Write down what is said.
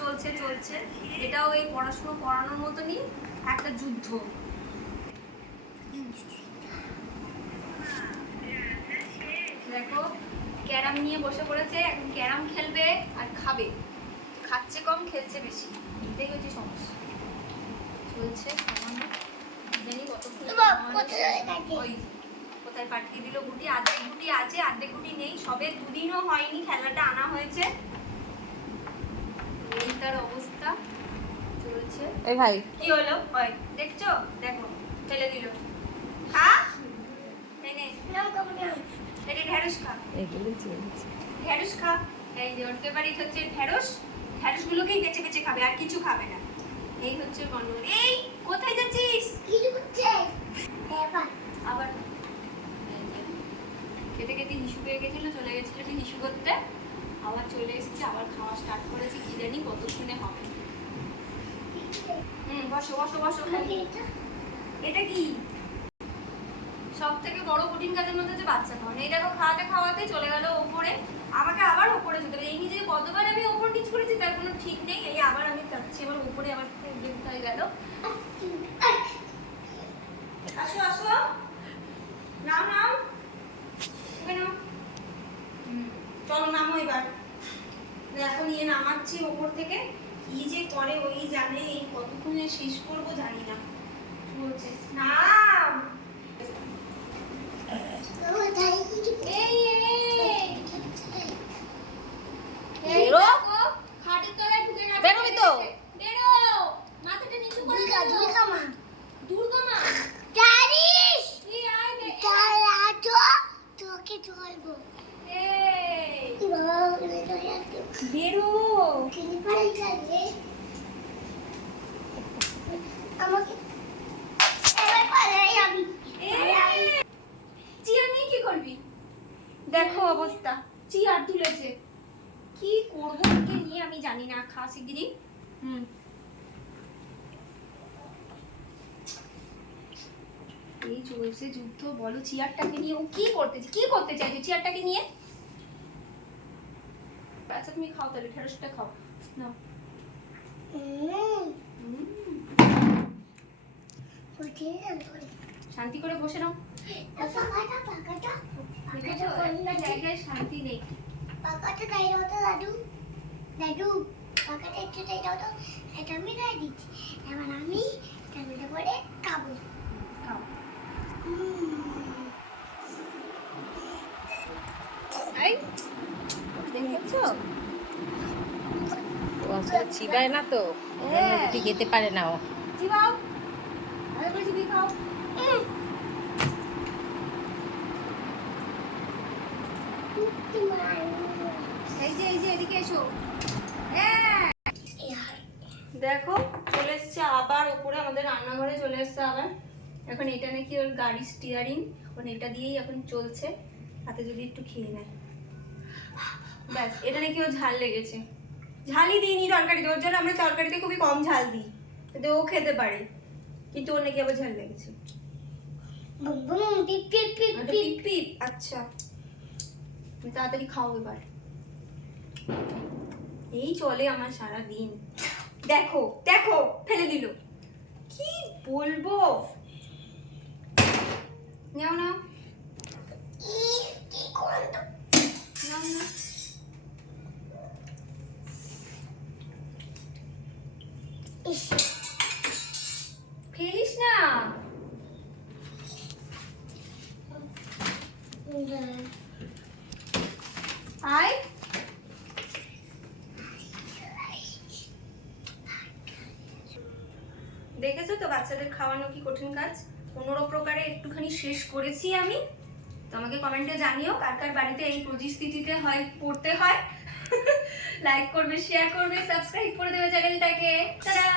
চলছে চলছে, এটাও এই পড়াশোনা করানোর মতনই একটা যুদ্ধ। দেখো ক্যারাম নিয়ে বসে পড়েছে, এখন ক্যারাম খেলবে আর খাবে, খাচ্ছে কম খেলছে বেশি, এটাই হচ্ছে সমস্যা। চলছে সামান্য, জানি কতক্ষণ কোথায় পাঠিয়ে দিল গুটি। আর্ধেক গুটি আছে আর্ধেক গুটি নেই, সবে দুদিনও হয়নি খেলাটা আনা হয়েছে, এই তার অবস্থা চলছে। এই ভাই কি হলো? ওই দেখছো, দেখো ফেলে দিল। খা এনে এটা ঢেঁড়স খা, এগুলো চলছে। ঢেঁড়স খা। এই যে ওর ফেভারিট হচ্ছে ঢেঁড়স, ঢেঁড়স গুলোকেই বেছে বেছে খাবে, আর কিছু খাবে না। এই হচ্ছে গন্ডগোল। এই কোথায় যাচ্ছিস? আবার খেতে খেতে হিসু পেয়ে গেছিল, চলে গেছিল যে হিসু করতে, আবার চলে এসেছে, আবার খাওয়া স্টার্ট করেছি, কি জানি কতক্ষণে হবে। বসো বসো বসো। এটা কি সব থেকে বড় কঠিন কাজের মধ্যে হচ্ছে বাচ্চা খাওয়ানো। এই দেখো খাওয়াতে খাওয়াতে চলে গেল ওপরে, আমাকে আবার ওপরে যেতে হবে। এই নিজে কতবার আমি ওপর নিচ করেছি তার কোনো ঠিক নেই। এই আবার আমি যাচ্ছি এবার উপরে, আমার হয়ে গেল। আসো আসো, নাও নাও, চলো নামো এবার। দেখো নিয়ে নামাচ্ছি ওপর থেকে, কি যে করে ওই জানে, এই কতক্ষণে শেষ করবো জানি না। বলছে নাম, খাটের তলায় ঢুকে গেছে। বেরোবি তো? বেরো, মাথাটা নিচু করে দুর্গা মা, দুর্গা মা তোকে চলবো বেরো। আমাকে চেয়ার নিয়ে কি করবি? দেখো অবস্থা, চেয়ার তুলেছে, কি করবো ওকে নিয়ে আমি জানি না। খা শিগগিরি। এই চলছে যুদ্ধ, বলো চেয়ারটাকে নিয়ে ও কি করতেছে, কি করতে চাইছে চেয়ারটাকে নিয়ে? আচ্ছা তুমি খাও তাহলে, ঢেঁড়সটা খাও নাও। শান্তি করে বসে নাও। জায়গায় শান্তি নেই। পাকাটা গায়ে হতো দাদু, দাদু পাকাটা একটু গায়ে হতো, এটা আমি গায়ে দিচ্ছি। এবার আমি টমেটো করে খাবো। খাও। এই দেখেছো? ও আসলে চিবায় না তো, রুটি খেতে পারে না ও। চিবাও, আরে করে চিবি খাও। এই যে এদিকে এসো। দেখো চলে এসছে আবার উপরে, আমাদের রান্নাঘরে চলে এসছে আবার। এখন এটা নাকি ওর গাড়ি স্টিয়ারিং, এখন এটা দিয়েই এখন চলছে। হাতে যদি একটু খেয়ে নেয় ব্যাস, এটা নাকি ওর ঝাল লেগেছে। ঝালই দিইনি তরকারিতে, ওর জন্য আমরা তরকারিতে খুবই কম ঝাল দিই যাতে ও খেতে পারে, কিন্তু ওর নাকি আবার ঝাল লেগেছে। আচ্ছা তাড়াতাড়ি খাও এবার। এই চলে আমার সারা দিন। দেখো দেখো ফেলে দিল, কি বলবো। নাও নাও নাও না, ফেলিস না। আয় দেখেছো তো বাচ্চাদের খাওয়ানো কি কঠিন কাজ। 15 প্রকারে একটুখানি শেষ করেছি আমি। তো আমাকে কমেন্টে জানিও কার কার বাড়িতে এই পরিস্থিতিতে হয় পড়তে হয়। লাইক করবে, শেয়ার করবে, সাবস্ক্রাইব করে দেবে চ্যানেলটাকে। টাটা।